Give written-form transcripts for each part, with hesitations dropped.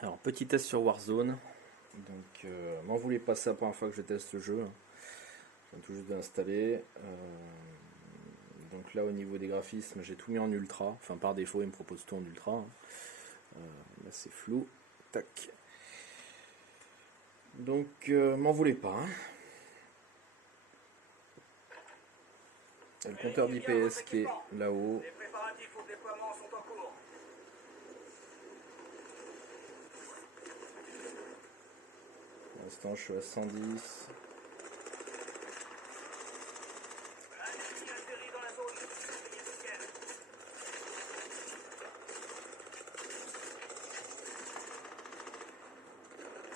Alors, petit test sur Warzone. Donc, m'en voulez pas, c'est la première fois que je teste le jeu. Je viens tout juste d'installer. Donc là, au niveau des graphismes, j'ai tout mis en ultra. Enfin, par défaut, il me propose tout en ultra. Là, c'est flou. Tac. Donc, m'en voulez pas, hein. Il y a le compteur d'IPS qui est là-haut. Les préparatifs au déploiement sont en cours. Pour l'instant, je suis à 110. Un ennemi atterrit dans la zone. Essayez de ciel.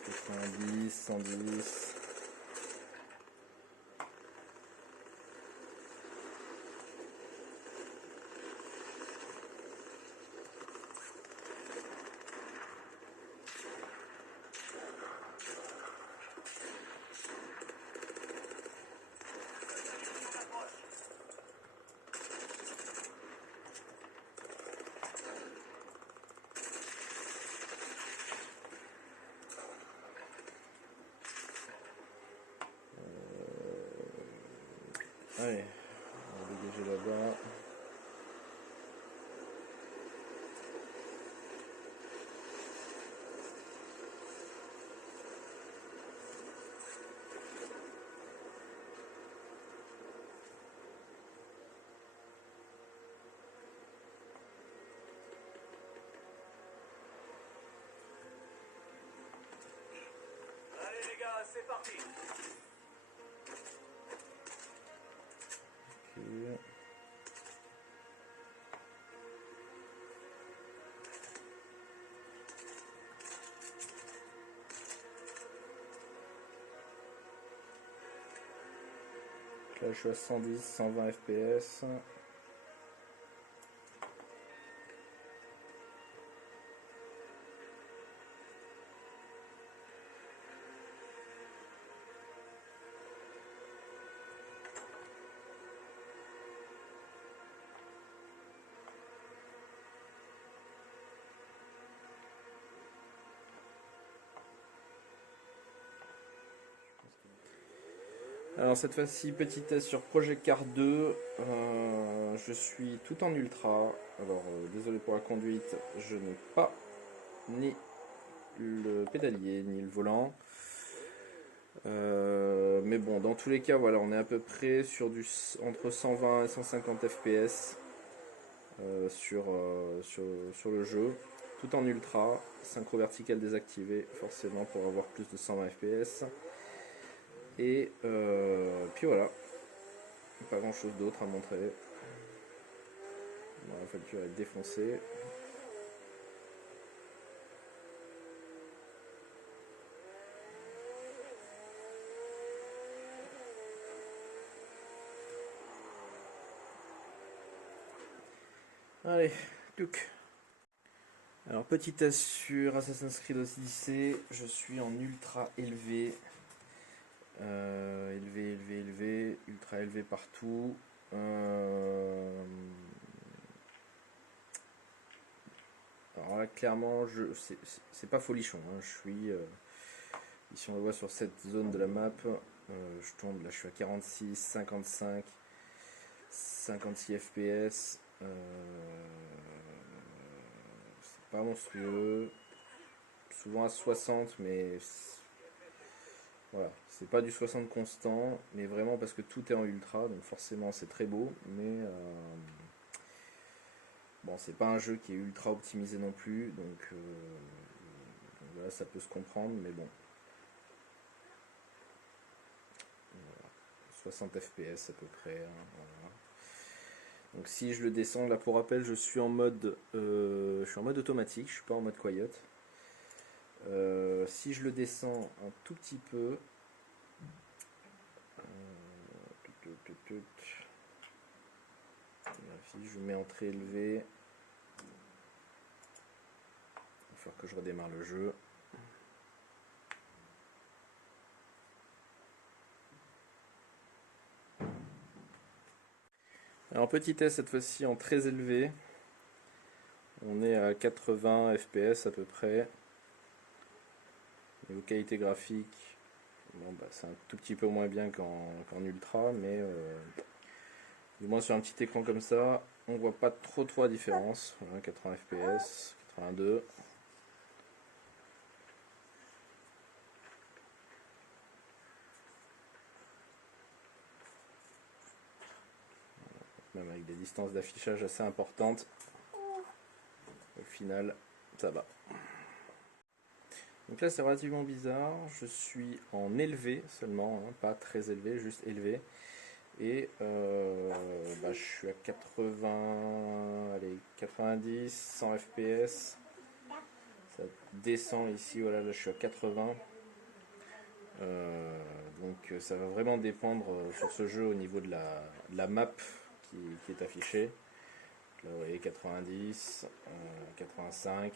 90, 110. On approche. Allez, on va dégager là-bas. Allez les gars, c'est parti. Ok. Là, je suis à 110, 120 FPS. Alors cette fois-ci, petit test sur Project Car 2. Je suis tout en ultra. Alors désolé pour la conduite, je n'ai pas ni le pédalier ni le volant. Mais bon, dans tous les cas, voilà, on est à peu près sur entre 120 et 150 FPS sur le jeu. Tout en ultra, synchro vertical désactivé forcément pour avoir plus de 120 FPS. Et puis voilà, pas grand chose d'autre à montrer. Bon, la facture est défoncée. Allez, look. Alors petit test sur Assassin's Creed Odyssey, je suis en ultra élevé. Élevé, ultra élevé partout. Alors là, clairement, c'est pas folichon, hein. Je suis, ici on le voit sur cette zone de la map, je tombe, là je suis à 46, 55, 56 FPS. C'est pas monstrueux. Souvent à 60, mais voilà, c'est pas du 60 constant, mais vraiment parce que tout est en ultra, donc forcément c'est très beau, mais bon, c'est pas un jeu qui est ultra optimisé non plus, donc voilà, ça peut se comprendre, mais bon, 60 FPS à peu près, hein, voilà. Donc si je le descends, là pour rappel, je suis en mode automatique, je suis pas en mode quiet. Si je le descends un tout petit peu, si je mets en très élevé, il va falloir que je redémarre le jeu. Alors petit test cette fois-ci en très élevé. On est à 80 FPS à peu près. Niveau qualité graphique, bon, bah, c'est un tout petit peu moins bien qu'en ultra, mais du moins sur un petit écran comme ça, on voit pas trop la différence. Voilà, 80 fps, 82. Même avec des distances d'affichage assez importantes. Au final, ça va. Donc là, c'est relativement bizarre. Je suis en élevé seulement, hein, pas très élevé, juste élevé. Et bah, je suis à 80, allez, 90, 100 fps. Ça descend ici, voilà, là je suis à 80. Donc ça va vraiment dépendre sur ce jeu au niveau de la map qui est affichée. Là vous voyez 90, 85.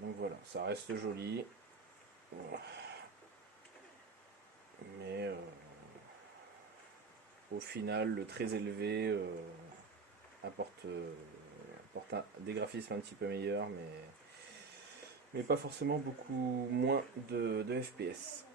Donc voilà, ça reste joli. Mais au final, le très élevé apporte des graphismes un petit peu meilleurs, mais pas forcément beaucoup moins de FPS.